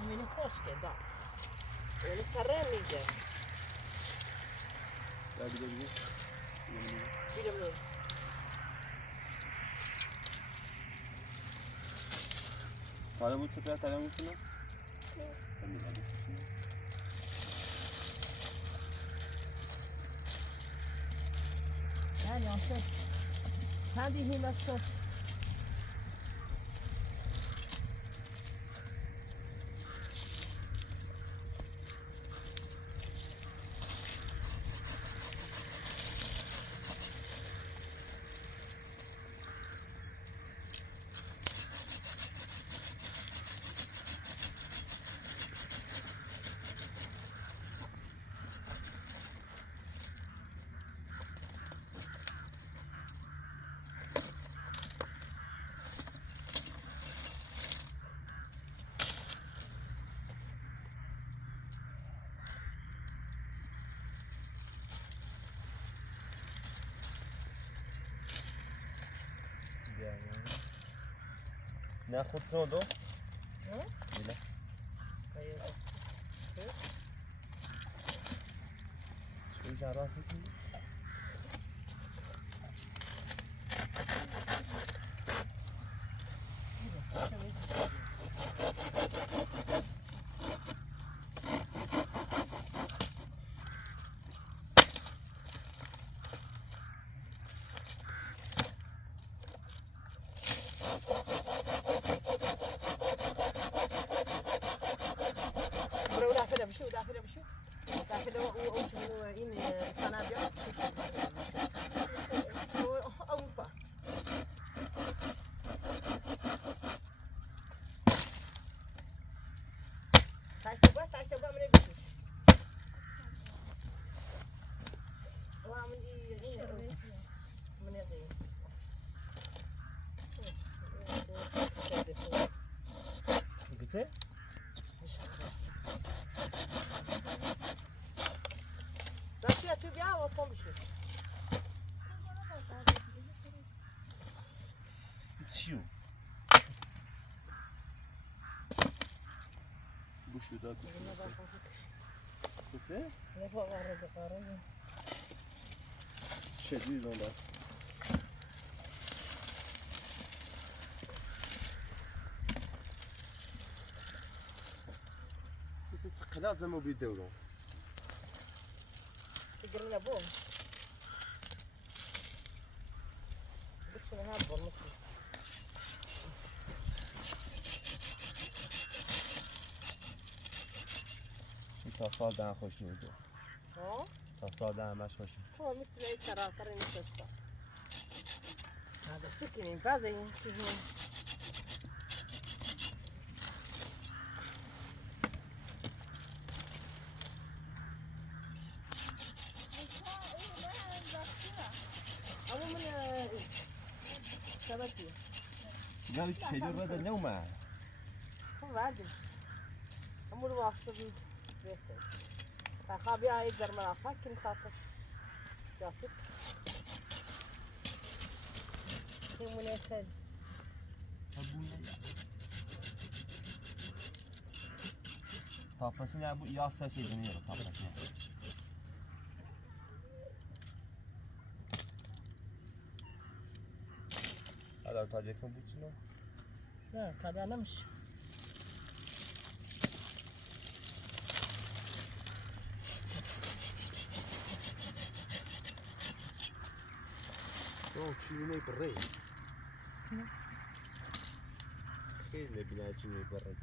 Menino خوشگل دا. اون کره میگه. بیرم. حالا بود چطور تلم میکنه؟ Yani aslında sen değil nasıl? نه خود رو دو؟ نه چون جراحی کنی؟ شده کسی؟ نه فقط شدید اون دست کسی قلعه زمو بیده اون تقرنا بوم بس انا هذا بالمصري تا سال دهن خوش نیومده تا سال دهنش خوش نیومده هو مثل اي كراكر نسيت هذا سكين بازي تجي أو من شبكة قال لك شيء هذا اليوم هو بعد أمور واصل بيته فخابي هاي يقدر منافع كم خاطس جاسك كم من يخل Tapasın ya bu yağsa şey dönüyor tapasın. Hadi ortacık mı bu çino? Ha, kadalamış. چینی بره خیلی بینا چینی بره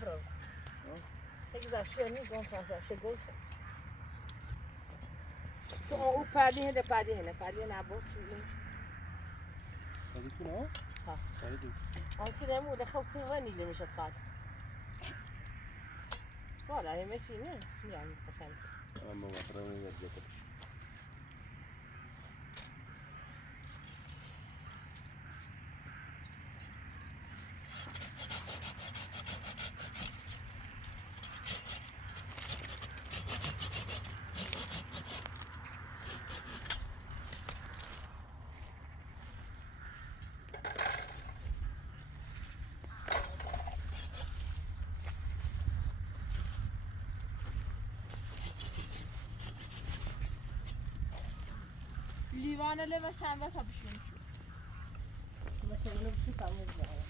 Bravo. Tem que dar cheio, nem conta, chegou isso. O padrinho da padrinha, padrinha na bolsa. هذا شنو؟ ها. هذا أنت لا مو دخل صغرني اللي مش هتصاد. ولا هي ماشي يعني قسمت. أما ما تروني يرجعك. لیوان و شنبه تا بشون شد مثلا اینو بشی تموز داره.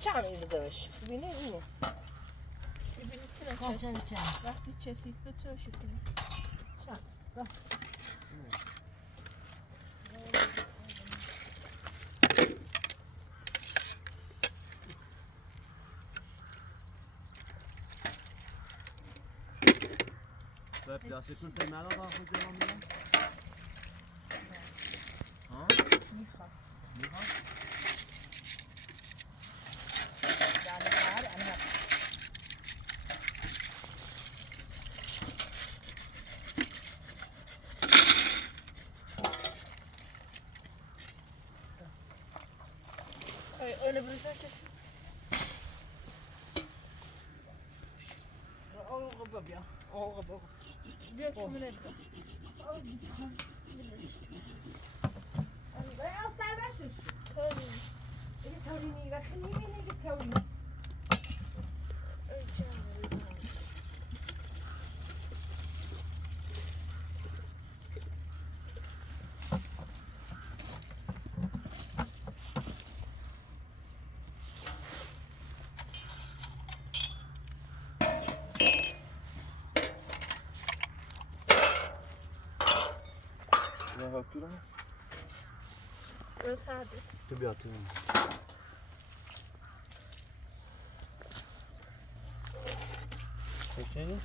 چه عمیل بذارش؟ ببینه اینه. ببینید چرا وقتی چسید به چه شکنه شخص و پلاستیکون سر مالا با خود جواب میدم. ها؟ میخوام میخوام؟ öyle bırakacak. آقا بیا آقا بیا شما نگاه سر بشش دیگه تورینی و خیلی نگه تورینی آکورا بس عادي. تو بیا تو چی؟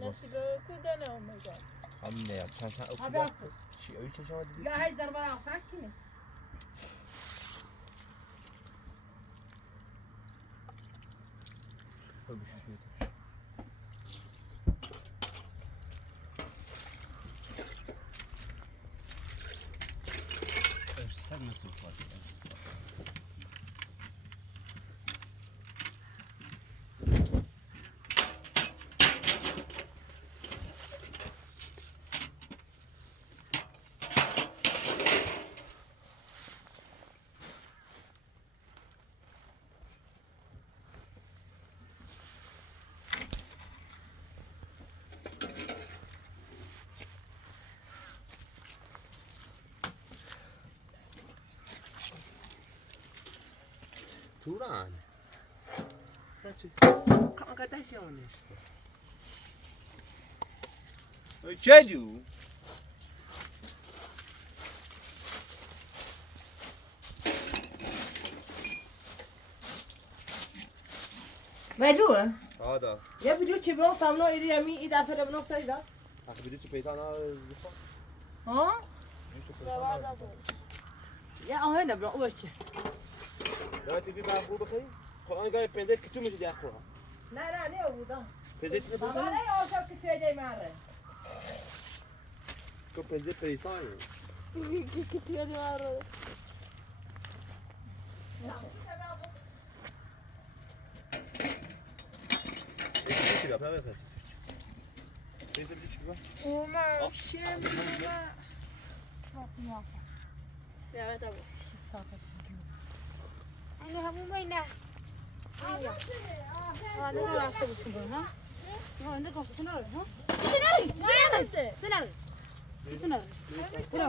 نسيبه كده اومگا. همینه چند آکورا عبارت چی اوی چشم دیدی؟ لا هاي ضربة عفاكي خب بشوش سر مسؤول خاطر توران هاتي كم قداش يونس چجو مجوه هذا يا فيديو تشي بلون تامنو إيدي يمي إيدا فدا بلون سيدا اخي بدي تبيت انا ها يا هنا بلون وش لا تبي باخو بخير خو انا قاعد بندت كتو مش دي اخوها لا لا ليه ودا بندت بابا نبوسه لا يا وشو كتير مره كو بندت بريسان كتير مرة. ايش بقى بقى ايش بدي تشوفه وما شيء ما. يا تابو. أنا هم وينه؟ أنا راح أسوي شنو ها؟ أنا راح شنو ها؟ شنو؟ ولا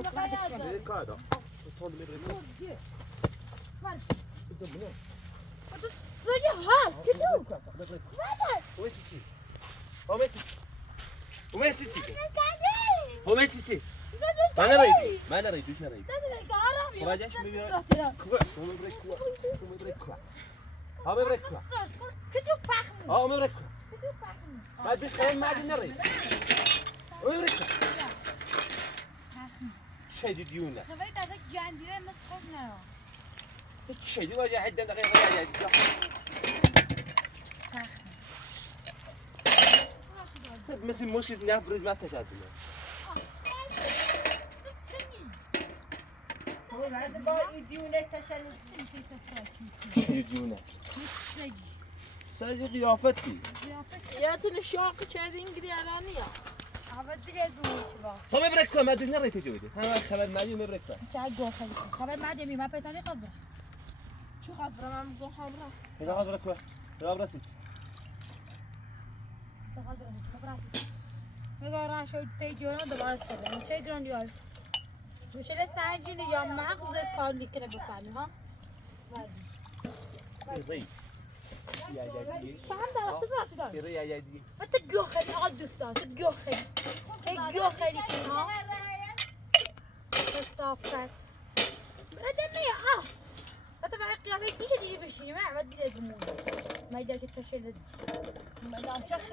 ايه كذا تطول من بريك وين سيتي وين سيتي وين سيتي وين سيتي ما انا ريدي ما انا ريدي ايش نريد خواجه شو بيبي هم بريك هم بريك هم بريك هم بريك ما بيخيل ما عاد نريد هم بريك شادي ديونا شادي واجه حد دقيقه يا مثل مشكلة نفرز ما تشاهدنا هو هذا بقى يديونه تشني يجونا ساجي قيافتي يا تنشاق كذي انقري علانية. هم يبركوا ما ادري نريت جودي ها خبر ما يوم يبركوا شو خبره من بقول خبره. اذا خبركوا لا برسيت میگه شد تیجونا دوباره سر چه گراندی آل میشه سنجینی یا مغز کار میکنه بفهمی ها ري يا جدي فهم دارم بذات دارم ري يا جدي انت جو خیلی آقا دوستان تو جو خیلی جو خیلی کن ها صافت برده میه حتی برای قیافه دیگه دیگه بشینی من عمد دیگه گمون ما يدرش التشلد ما دام شخص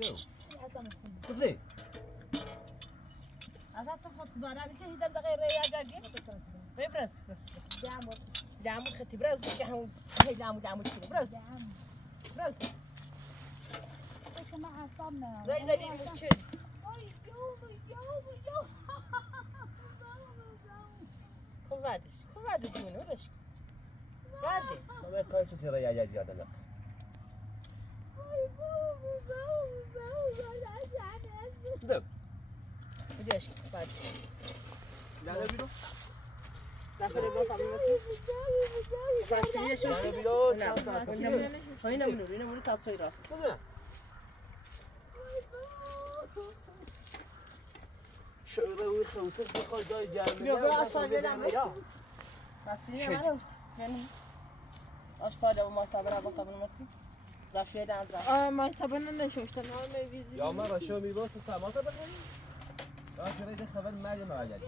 جو زين هذا تفوت زارا انت هذا دقيقه يا جاكي بس دعم ختي برز كحو هي دعم كده برز ايش معها صمنا زي دي مشي كوفادش منو ولاش غادي ما كايش يصير يا جدي هذا لا دب بديش بعد لا لا بيرو لا فرق بين طعمه بس هي شو لا بيرو هنا منو تصوي راسك شو يروي خوسر بقول جاي جاي يا بقى اصلا يا بس هي معروف يعني Aşpala bu martabına bakalım bakayım. Zafiyeden azra. ما يتبنى نشوش تنها ما يبيزي يا مرة شو ميبوس الساعة ما تبغى آخر إذا خبر ما جمع عليه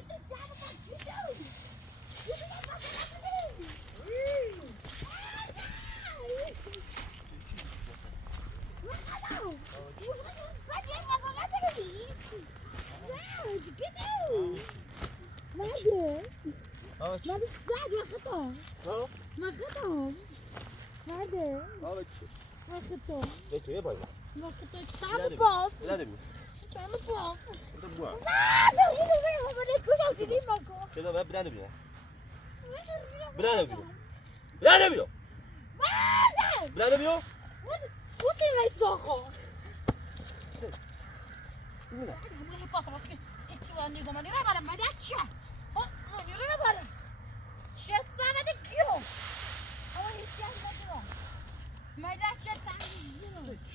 Peki ya baba. تعال باص لا دمي. تعال باص أنت بوا. كذا ما بلا نبي. بلا نبي. بلا نبي. بلا نبي.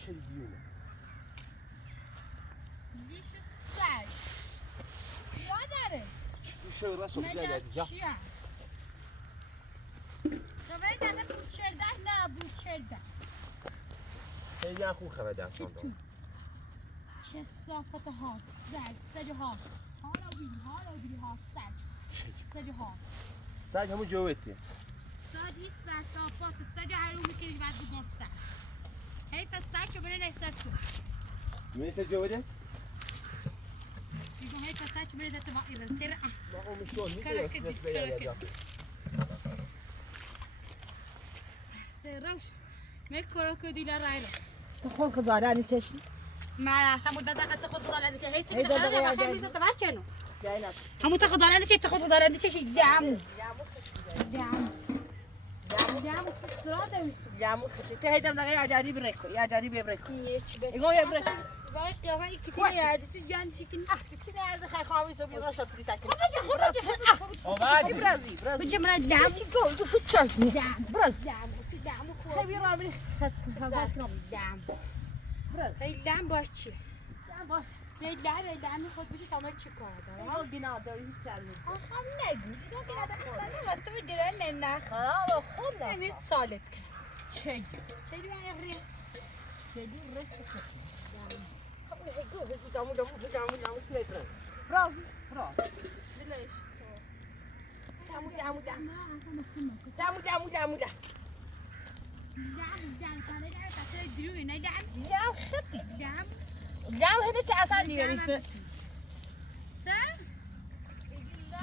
شو اليوم؟ شو راسه بلا نبي. هي يا أخو خبر صندوق. کثافت ها سج ها حالا بیری ها سج ها ساج همون جوته. سج هیچ سرتاپات سج حرومی که بعد بگم سر حیف سج که بره نسر تو مين جوته؟ میگم حیف سج که بره زت با ایران سر ما هو مش شلون سرش می کروکودیل رایل خود خزارانی چشی. ما همون دادن خود دارند چه هیچ هی که دادن خیلی دادن. میشه تبر چنو جاینا. همون تا خود دارند چه خود دارند چه دعم دعم سستراده جامو ختی. ته هیدم دقیقه آجاری برکو. یا آجاری برکو. ایگو یا برکو. وای قیافه کتی یاد چیز جان چیکن کتی نه از خیلی خواهی سبی راش پری تاکن. أومادي. برازی برازی. بچه من دعم گو تو خود چاش می. براز. دعم خیلی رامری. دعم براز. هی دعم باش چی دعم باش. هی دعم خود بچه تمام چی کار داره ایگو گنا داری هیچ چیزی. آخه نگو دیگه که نداره وقت بگیره نه خراب خود نه. نمیت سالت چی؟ چه دیگه چی رشته؟ هیگو هیگو جامو میبرن. برازی براز. بلاش جامو. جام خطی. جام هنی چه اصلی نیست.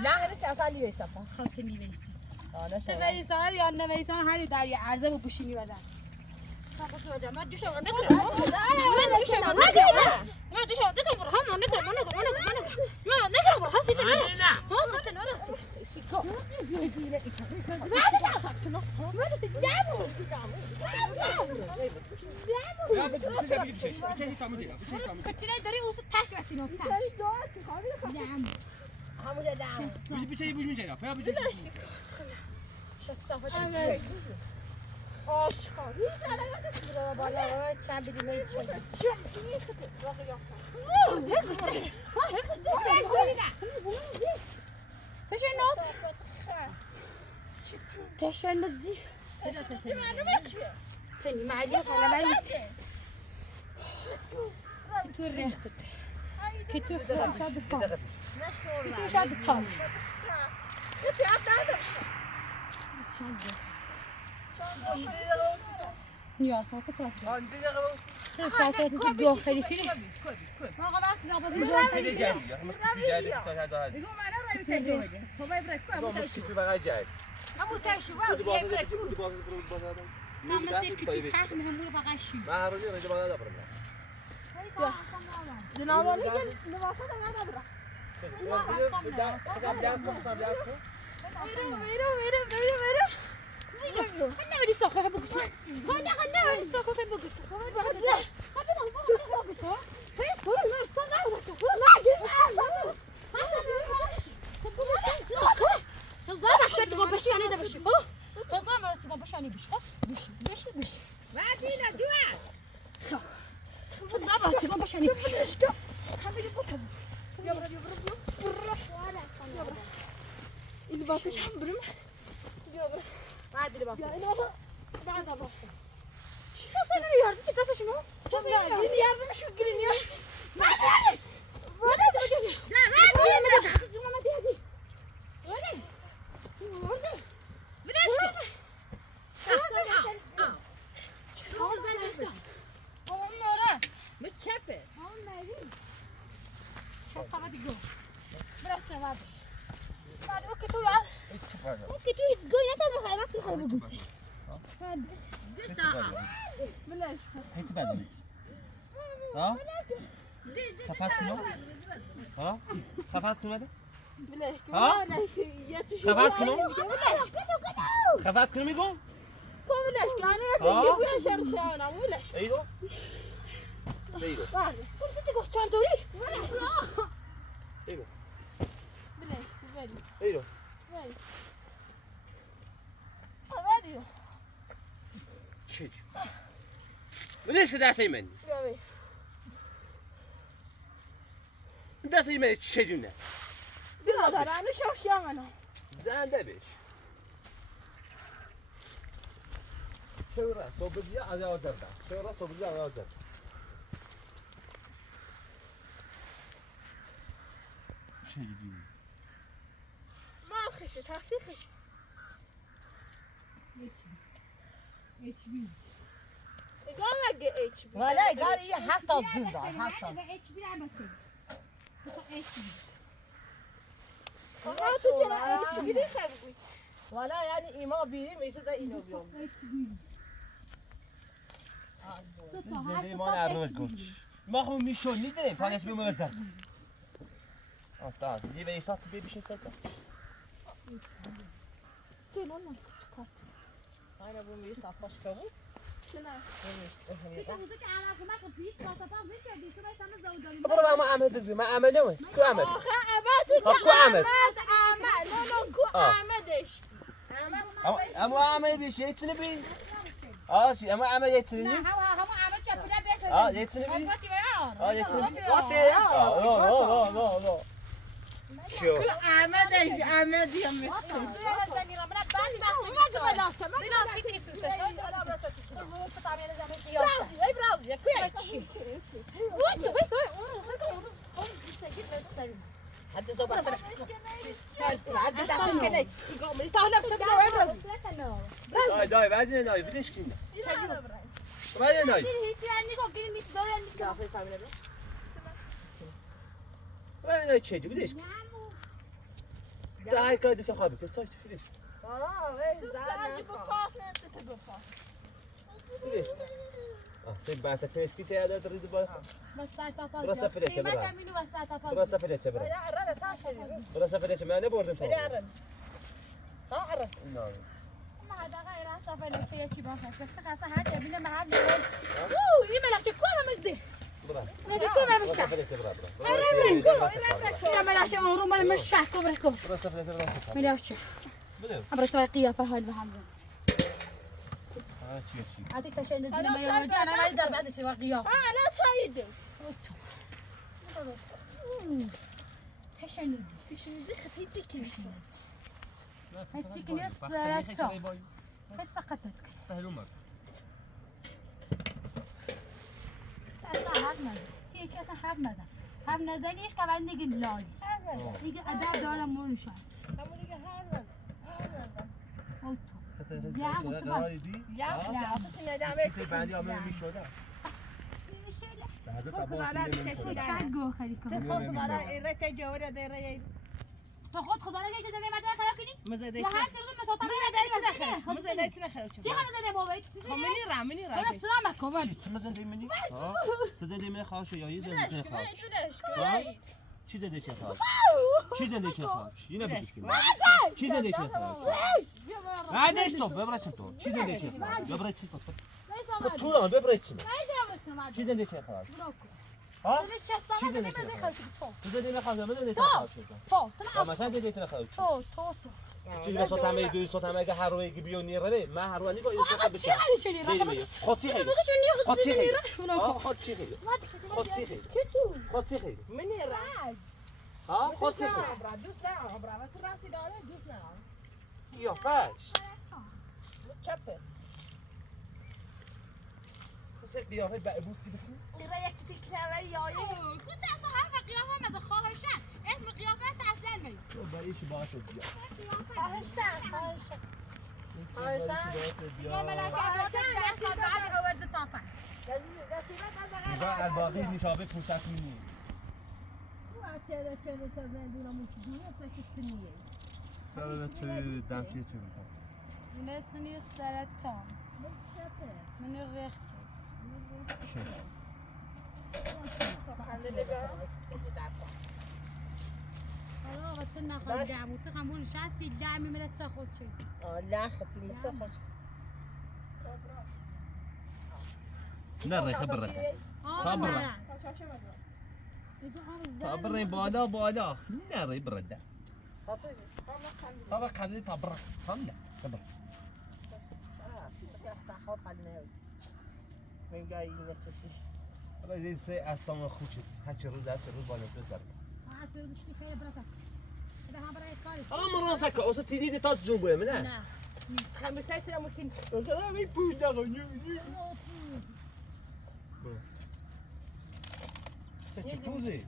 لا هنی چه اصلی نیست پا. خاص نیست آنها شد. نویسان یا نویسان هری داری عرضه و پوشینی بدن من دوشم نه. سیکو. لا بس بيجي بشيء. بشيء تعمل كذا. بشيء تعمل كذا. کتیره داری اوست تاش وقتی نوتا دعم همونجا دام. بشيء من جناب. يا بيجي. آشکار. بالا چند بیدی می‌کنی. تشنزی تنی معدی حالا مریت تو ریختت که تو شاد پا که تو شاد پا یا صوت فرق صوت جو خیلی فیلم آقا وقت نبودی كذا جاي. مش كذا جاي. هذا هذا. میگم من رای تجوید. خب برکو. مش كذا بقى جاي. همون تاشو باید برکو. نام سیر کتی تخ مهمور بقاشی ما هرجع رجع ما هذا برنا. جنابالی که لباسات نگه برا. خلنا ولي ساخه بقص خلنا ولي ساخه بقص هزار بچه دیگه بشی یعنی ده بشی هزار مرا دیگه بشی یعنی بشی ما فينا جواز. هزار مرا دیگه بشی یعنی بشی اللي بافش حمبرم ما ادري بس. تعال بابا Nasıl yürüyordu? Çıkasa şunu. Nasıl yürüyordu? Gidin yardım şu girin ya. Hadi. Hadi. Hadi. Hadi. Hadi. Вляшки. Onlara. متشابه. Hadi go. Bırak sen hadi. Hadi o kötü ya. O kötü hiç göğe tadı hayrat yok bu. Hadi. دي ساعة. بلاش هيك بدك ها خفت كيلو ها خفت كيلو هذا بلاش ها؟ بلاش يتشوف خفت كيلو بلاش خفت كيلو ميقول بلاش كان يتشوف يا شرشانة بلاش ايوه ايوه بعد Kursu çıkış çantayı. ايوه بلاش بلاش ايوه بلاش هذه شيء ليش دا سيمن يا دا سيمن تشجنا بنظر انا شرشانة زين دبش شورا صوبزيا على ودردا شورا صوبزيا على ودردا شيء ما خشت تاكسي خشت قام لقى اتش بي ولا قال هي حتى الزندة حتى. تو چرا اتش بی خرگوش ولا يعني إيمان بيريم يصير إينو بيوم. زين ما نعرف قلت ما هو ميشون ندري فايس بيوم بزاف تعال دي بيسات بيبيش ساعه استنى انا çıkart أنا بومي صافش كابو. شنو برا ما عمل دبي ما عمل وين كو عمل اخي اباتك كو عمل اعمل لا كو اعمدش اما عمل بيش يتسنبي شي اما عمل يتسنبي يتسنبي يتسنبي لا شو اعمدش اعمد يا برازي أي برازي يا كويس. حد زوبا سرح. عد داسش كني. يقوم يطالب تبلا وين برازي. داي داي بعدين داي بديش كنا بعدين داي لا في فاهمين بس. بعدين داي تشجع بديش داي كاد سخابك صاير بديش إيه زين. بديش طيب بس كيس كي هذا تريد بقى برا سفرية برا سفرية برا يا عرب ساشري. برا سفرية ما نبورد يا عرب. ها عرب. نعم برا برا سفرية برا برا سفرية برا بدو شيء هذيك تشين الزين ما يودي انا ما يزال بعد شيء قياف انا تايد تشين تشندي خفيتي كيف هاتيك ناس ثلاثة بس سقطت تهلومك هیچ اصلا حرف نزن حرف نزنیش که بعد نگی لال دیگه ادب دارم مورش هست همون دیگه هر او یا خودتون چیزی بعدی آمده میشده تو چند گو خیلی کنم خود خدا را ایره تجاوره دیره تو خود خدا را یه چیز نمیده خراب کنی مزده یا هر سرگون مساطمه مزده ایسی نخیر چی هم زده بابایت منی را برای سلام مکن چی مزده منی؟ زده من خواهش یا یه زده بلاش خواهش بلاش چی زده چه خواهش؟ چی زده چه خواهش؟ یه نبیدیش کنی چی زده چه خواهش؟ بعدش تو ببرسیم تو چی زده چه خواهش؟ ببرسیم تو تو نه ببرسیم چی زده چه خواهش؟ ها؟ چی زده چه خواهش؟ تو زده نخواهش من زده چه خواهش؟ تو مثلا زده چه خواهش؟ تو چی مثلا تامه دوی صوت که هر روی بیو نیره ما هر روی با یه چه چی حالی شدی خود چی خیلی خود چی خیلی خود چی خیلی خود چی خیلی خود چی خیلی منی را ها خود چی خیلی عبرا دوست نه عبرا و تو راستی داره دوست نه یا فاش چپه سه قیافه بعبوسی بکنی قرا یک تکرار یا كنت أصحى قيافة ما خواهشان اسم قيافات أصلا مي تو برایش باشه بیا خواهشان يا ملاك أبوك بعد أورد طافة دیوان الباقی نشابه فرصت می‌نی چرا تا زندون موسیقی ساکتنیه سر تو دمشی چه می‌کنی من تني السرد كام من الريخت حالا وقتی نخواهی دعمو تو خمون شاستی دعمی ملت سخود شد لا خطي متسخش نه خبر رکن خبر صبرين بالا ناري برده خاطر طبعا خلي طبرة خمنا صبر خاط على من جاي نسوي هذا زي سي أصلا خوشي هاتش روز بالا تزر عاد تشتي فيا برتك إذا ها براي كاري أما راسك أوصل تريد تاتزوم بيا منها لا خمسة سنة ممكن أنا ما يبوش داغني تشوفوزي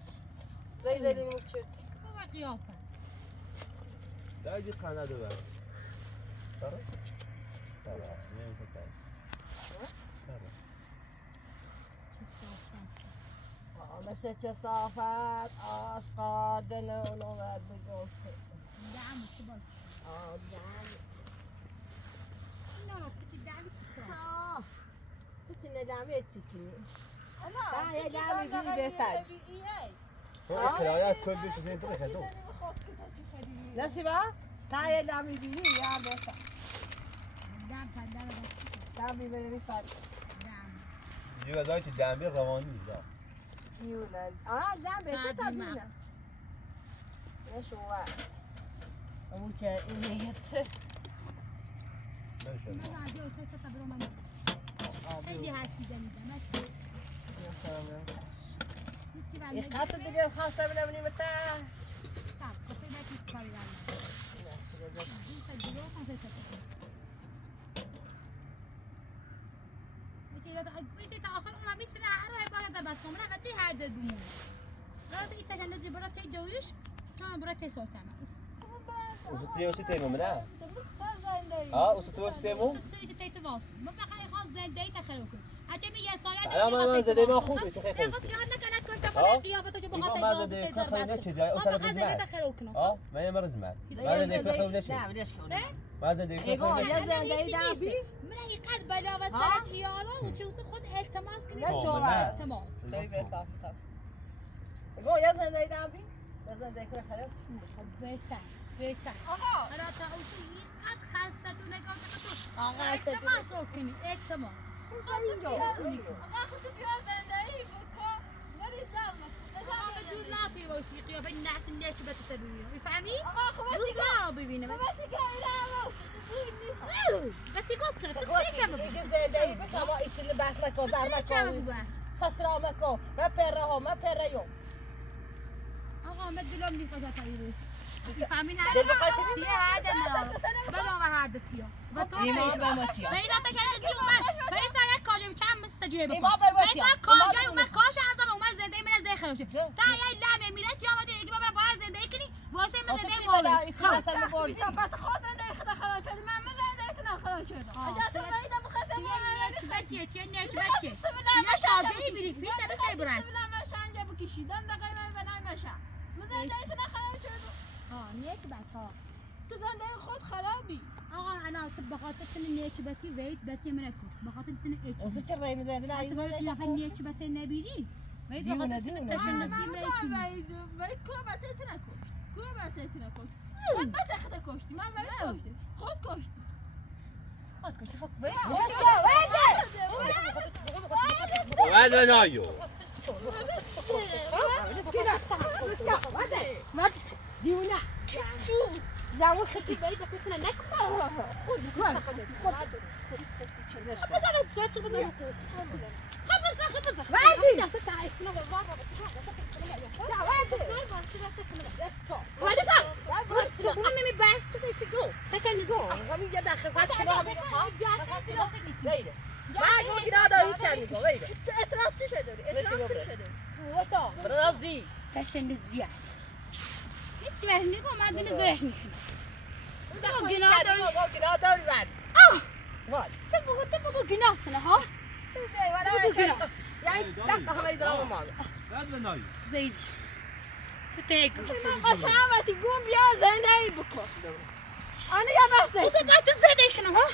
زي اللي مكشرت هو قيافة لا يجي قناة بس ترى مين فتاة مشيت صافات أشقى دنا ونوغاد بجوز دعم الشباب دعم لا كنت دعم الشباب كنت ندعمي تسكني يا دعمي بي بيتاج هو إخلاقات كل بيش زين ترى خدو نسيبا يا دعمي بي يا بيتاج دعم فدعم دعمي بي فاج دعم جيبا دايت الدعمير رواني لا يولد دعمي تتعبنا ايش هو أبوك إيميت ما شاء الله ما عادي وشو ستبرو ماما عندي هالشي جديدة ماشي يا سلام نتسيب عن يقاتل دقيقة الخاصة من أمني متاح طب كفي ما تتسكري على انت الدلوقتي ما تتسكري بيجي تأخر وما بيصير أروح برا بس كمان أغطي هذا الدموع راضي إنت عشان نجي برا تيجويش كمان برا تيسوي تعمل وستيمو منها وستيمو تسوي تيت باص ما بقى خلاص زين ديت خلوكم هتمي يا صالح أنا ما زي ما أخوك شو خير تاخذ كأنك أنا كنت بقى قيافته شو بقى ما زي كخينا شدي أوصل بزمان خلوكنا ما يمر زمان ما زي كخينا شدي لا ليش كون ما زي يقول كخينا يا زين داي دابي من أي قد بلا بس يلا وتشوف خد التماس كذا لا شو بقى التماس سوي بيت طب يقول يا زين داي دابي يا زين داي كل خلاص بيتا أنا تعوسي قد خاصة نقول تقول آقا التماس أوكني التماس دول لا في وثيقي وبين الناس اللي شو بتتبعيه يفهمي؟ دول لا بيبينا بس يقول تسيك ما زين داي بكما يصير بس ما كون زار ما كون سسرا ما كون ما بيرهم ما بيريو آقا ما دلهم لي فجأة تايروس يفهمين هذا هذا بلو هذا فيه فإذا تكلم اليوم فإذا يكوجي بتعم مستجيبكم فإذا كوجي وما كوش أعظم وما زين من زي خروج تعال اللعبة ميلاد يوم ده يجيب بابا باز زين ذيكني واسم من زين مول خلاص أنا بقول يا شاجري بلي بيتا بس البرات نيك بعد آقا أنا بخاطر نيك بتي بيت بتي منكم بخاطر إيش وصلت الرأي مثلا لا اعتبرت لا فنيك بتي نبيلي بيت بخاطر تشنتي مريتي خد كشي فك بيت وهذا نايو ديونا شو زعموا ختي بعيد بس احنا نكفى بس انا تسوي بس انا خبز وادي يا ست عايز نور بره لا وادي امي من بعد كده يسقوا عشان ندور غمي يا داخل فاتح ما قلنا هذا هيك نقول وين اطلاع چی شده؟ اطلاع چی شده؟ وتا برازي تشند زیاد هیچ وقت نگو من دونه زرش میکنم دخل گناه داری. قلنا داري بعد آه مال تبغى گناه سنه ها ولا كلمة يعني دقة هاي دراما مال هذا نايم زيني كنت هيك قشعمتی گم بیا زنده بکن آنی یا بحثه بس ما تزين ديكنا ها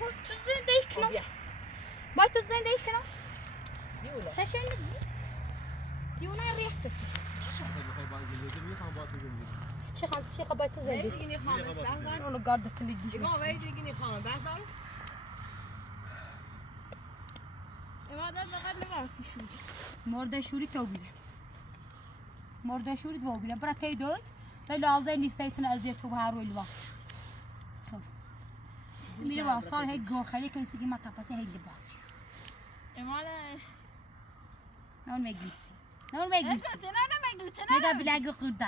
ما تزين ديكنا ما تزين ديكنا ديولا تشند ديونا ريحتك شيخ بايت زين ديك يجيني خامس بعد انا قاعده تنجي يقوم وين يجيني خامس بعد امادت لقد نمارسی شو مرده شوری توبیله مرده شوری توبیله برا تی دوید تا لازم نیست ایتن از تو هر روی لباس میره واسال هی گوخلی که نسیگی ما تپاسی هی لباس امال نون مگلیتی نون مگلیتی نه نمیگلیچه نگا بلگو خورده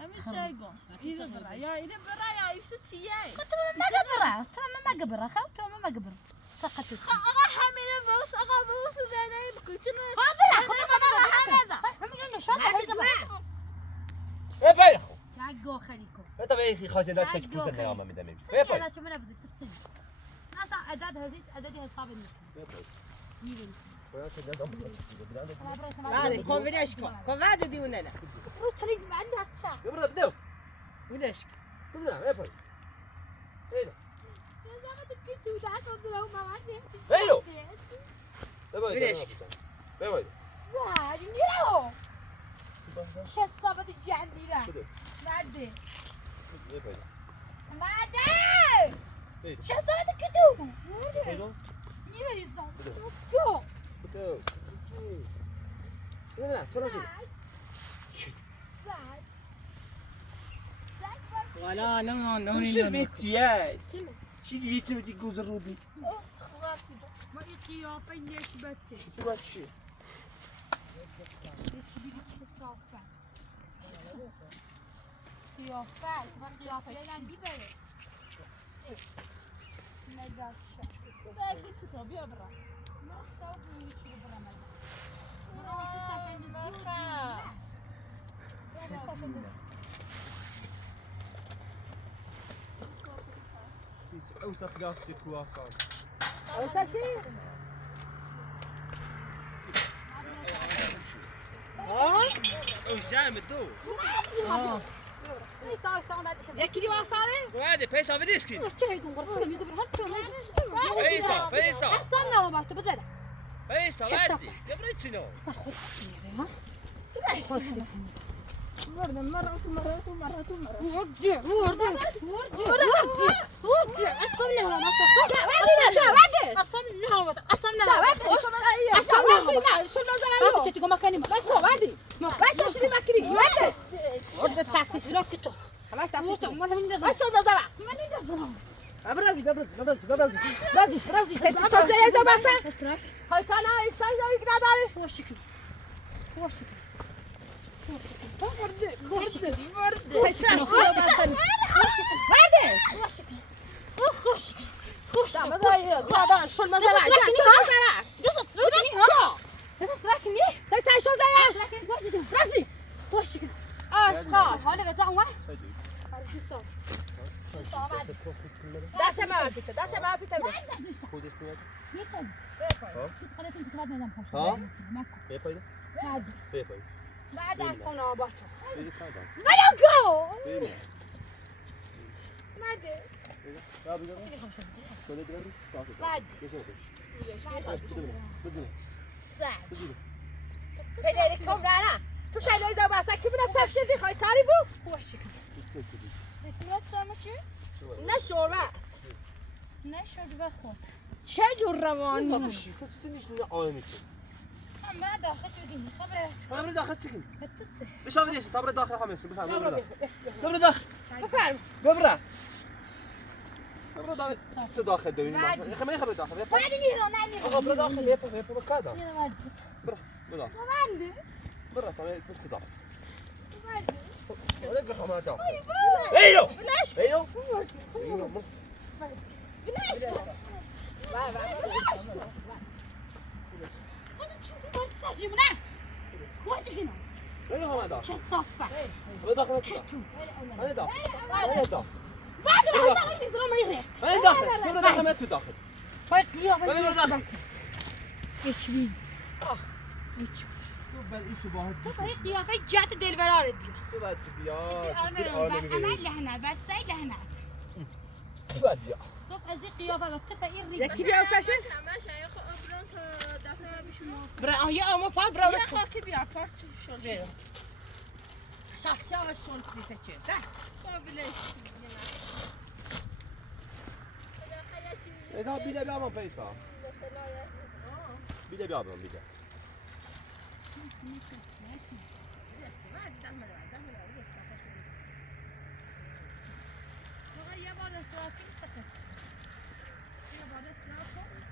همین سایگو اینو برا یا اینو برا یا ایسو چیه تو ما قبره خو تو ما قبره سقطت آقا همینه باس آقا باس زنه بکوچنه همین نشاط هی قبره ايه بايخ تعال گوخلی کن انت بايخي خاطر لا تكبس النعامه من دمي ايه بايخ انا شو بدك تتصل ناس اعداد هذيك اعداد حساب هذا كون فيديش كون هذا ديونا لا روتري ما عندها شاف يبرد بدو فيديش بدنا ايه بايخ ايه يا زلمه تبكي وتعال تضرب ما عندي ايوه ايه بايخ فيديش ايه بايخ زاد نيرو شو الصبت تجي عندي لا ما عندي ايه بايخ ما عندي ايه شو الصبت كتو ايه نيرو يزون جو بدو لا شو راسي زاد ولا شو بيتياي شو جيتي بدي جوز الروبي ما يقيا بينك بتي شو هالشي قیافه قیافه لام بیبره نگاش بگو چطور بیا برا ما صوب میچی برام ما ستاشن اوسخ قاصي كواسان أوسع شيء وش جامد دو ياكلي واصالة وهذا بيسا بديسكي بيسا بيسا استنى لو باتو بزاده بيسا وادي يبرد شنو خذ ستيني ها خذ ستيني مرة وردي أصمنا ولا ما أصمنا ولا أصمنا شو المزرعة ما تقول مكاني ما وادي باش شو ما كريك وادي ورد التاكسي لا كتو خلاص وطن تعسي ما هم نزل باش شو المزرعة ما نزل برازي ست شو زي إذا بس هاي كان هاي سايز يقدر عليه هو شكل هاي تعرف شو بس وادي خوش لا مزرعة شو المزرعة شو زي برازي خال هذا بتاع واحد ده سماع بيتا وش ها ايه بايخ ايه بايخ بعد صنع بطل ايه كذا ملكو ايه ما ادري يا ابو كل دري بعد ساعد سيديكم لا تسألوا إذا ما سكبنا تفشل دي خاي كاريبو هو شكل لا تسمع شيء نشورة نشد بخوت چه جور روانی تسنيش نعايمك ما داخل تجيني خبر تمر داخل سكن بتصل ايش ابي ليش تمر داخل خمس بفهم تمر داخل بفهم ببرة تمر داخل داخل دويني ما خمي خبر داخل بعد يلا نعني خبر داخل يبقى كذا يلا ما ادري برا برا ما عندي برا تمر بس داخل ما ادري ولا خمس داخل ايوه بلاش ايوه بلاش خودت چی بود سازیمونه خودت هنا خیلی همه كالصفة هذا داخل تتو انا داخل انا داخل بعد ما أصلا يزرع ما يريح انا داخل كل داخل ما تسوي داخل بايك يا انا داخل ايش بي ايش شوف ايش باهت شوف هي قيافة جات الدلبرار دي شوف الدبيان أنا لهنا بس هي لهنا شوف الدبيان شوف هذه قيافة بكتبها إيه يا كده يا أستاذ ماشي يا أخو أبرون دفعة بشنو برا يا أما فابرا يا أخو كيف يعرف شو شخصا شلون تفيتشر ده قابلش اذا بيدا بيعمل فيصل بيدا بيعمل بيدا يا بعض السلاطين سكت يا بعض السلاطين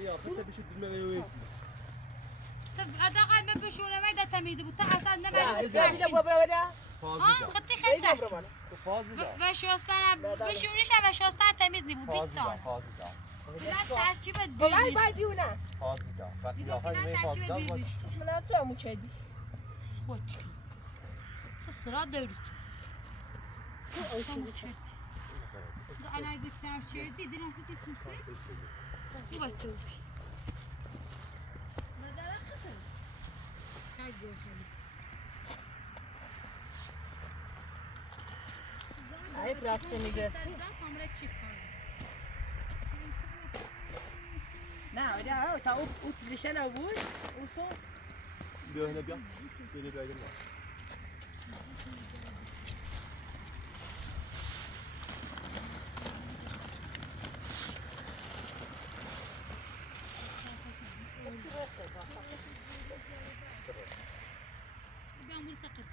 يا انت بشد الملايين طب هذا قاعد ببشونه ما يقدر تمييز بتاع أصلا لا ما أنت بجا بابا ولا فاضي خطي خلص فاضي بشوستن بشونش بشوستن تمیز نبود 20 سال فاضي لا ترکیب بابا بیبی بعدی اونا فاضي وقتی آخر می فاضی من تو چدی خود چه صراط دارید انا قلت سام چردی دلم سیتی سوسی تو تو هاي براسه میگرسی نه ولی تا او تدریشن اول اوسو بیا هنا بیا بیا بیا بیا بيعمل سقط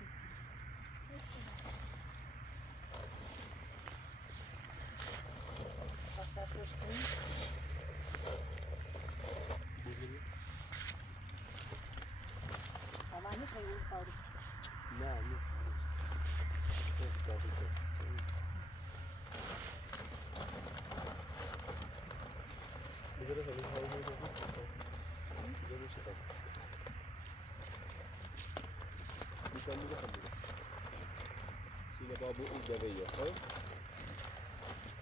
بابو إيجابية طيب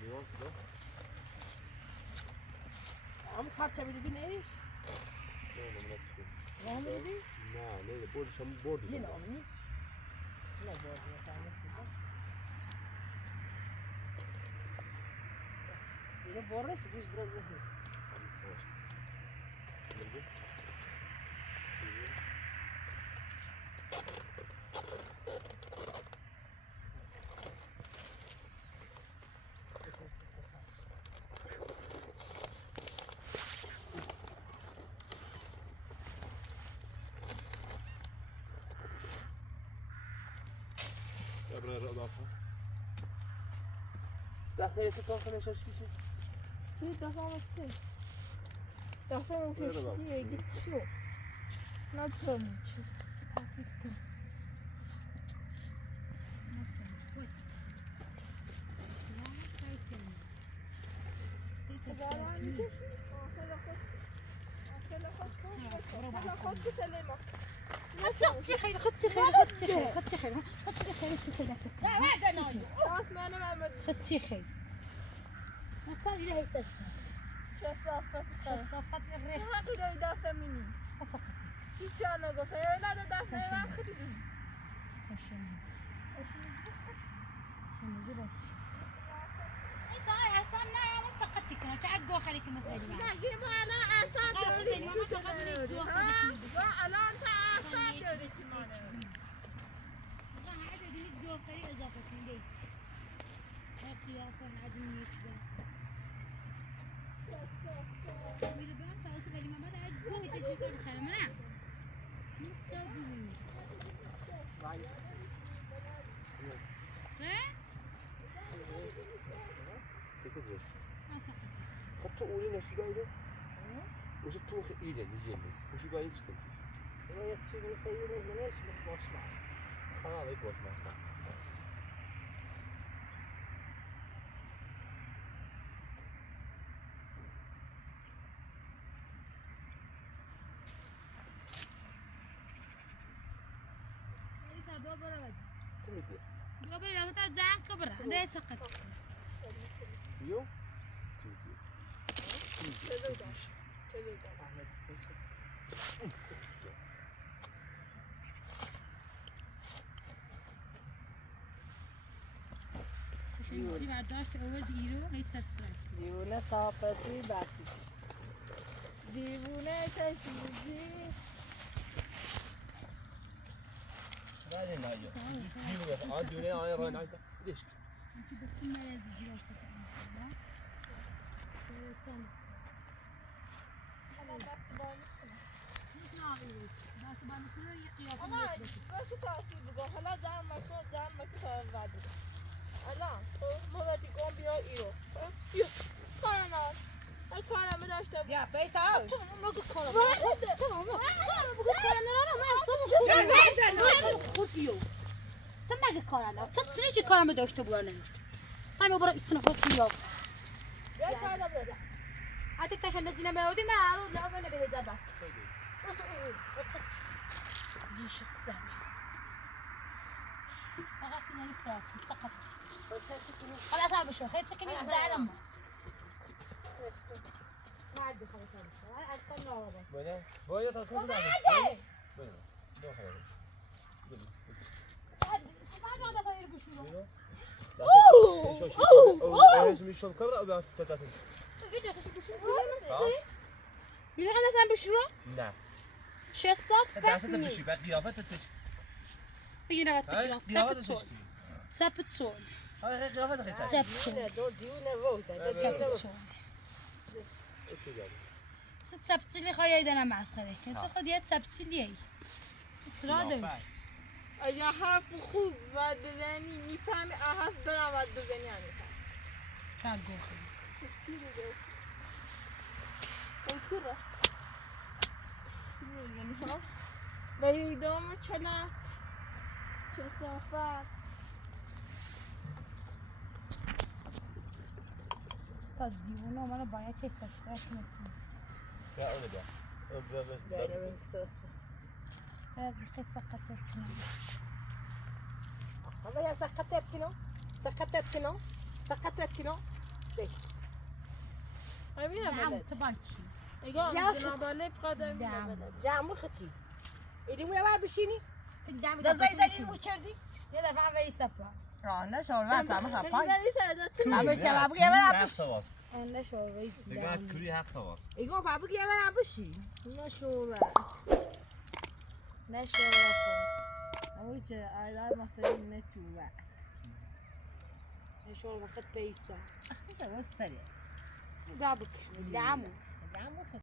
نيوانس ده عم خاطر بدين ايش لا ما ما بدي لا بورد شم بورد هنا امي لا بورد يا تعمل كده إذا بورش يجوز برزه دسته یه سکان کنه شش کشی چی دفعه چی دفعه اون کشتیه گیت شو نتونم چی خدتي خير خدتي خير خدتي خير خدتي خير خدتي خير خدتي خير لا هذا نايم خدتي خير ما صار لي هي سلسة شفافة صفت الريح هذا يدافع مني وسقطت هيك أنا قلت لا دافع ما خدي فشلت صايع صمنا يا مسقطتي كنا تعقوا خليك مسألة نجيب أنا أساعد لا أنت أساعد حتی اولی نشی باید وش تو خیلی نیجیمی وش باید چکن ويا تشوفني سيئة ليش مش باش معش ها باید باش میدی قبل لا تجعل كبر ده سقط یو شنیدی برداشت آورد ایرو هی سرسرد دیوونه تاپسی بسی دیوونه کشیدی نه نه دیونه آن دیونه آن راه نه دیش انتی بچه مرزی جیراش بکنم میتونه آقایی دست بانسی رو یه قیافه آقا میکنه باشه تاثیر بگو حالا جمع مکن تا بعد الان تو موقعی گم بیا ایرو بیا کارنار ای کارمه داشته بیا بیسا تو مگه کارا مگه کارا نه من خود بیو تو مگه کارا نه تو سری چه کارا داشته بودن همه برو ایتونه خود بیو بیا سالا بده حتی تاشون نزینه میادی من رو لا ولی به هزار بس دیش سر آقا خیلی ساکت سقط خلاص هم بشو خیلی سکنی زدم مرد خلاص هم بشو اصلا نابا باید تا کنم بعد بعد دفعه بشو میشم کار را به تاتون میره قدم بشو نه شستاف دستت بشی بعد قیافت چش بگیره وقت بگیرم قیافت سپتون چش سپتون های قیافت خیلی سپتون دو دیوونه ووتا سپتون سپتیلی خواهی دارم مسخره که تو خود یه سپتیلیه سراده اگه حرف خوب و بزنی میفهمی حرف دارم و بزنی همیفهم چند گفت چی بگه؟ اوکی را چی بزنی ها؟ بیدام چلت چه صافت تا دیوونه منو باید چه سپتیلیش نسیم یا اون ده باید قصه قطعه کنم اما يا سقطت كنو سقطت كنو ليش همینه نعم بلد تبالشي اگه یا جناباله بقدر نعم جامو ختي اللي ويا ما بشيني تقدامي ده زي مو تشردي يا دفعة في سبا نه شوربه فهمه خپای ولی سعادت همه چه بابا گه برم بش أنا شوي دیگه کلی حق خواست ایگو بابا گه برم بشی نه شوربه لا شوي همه چه آیدار مختلف نه چوبه شوي بخد بيسا چه واسه دابك دعمو جامو ختي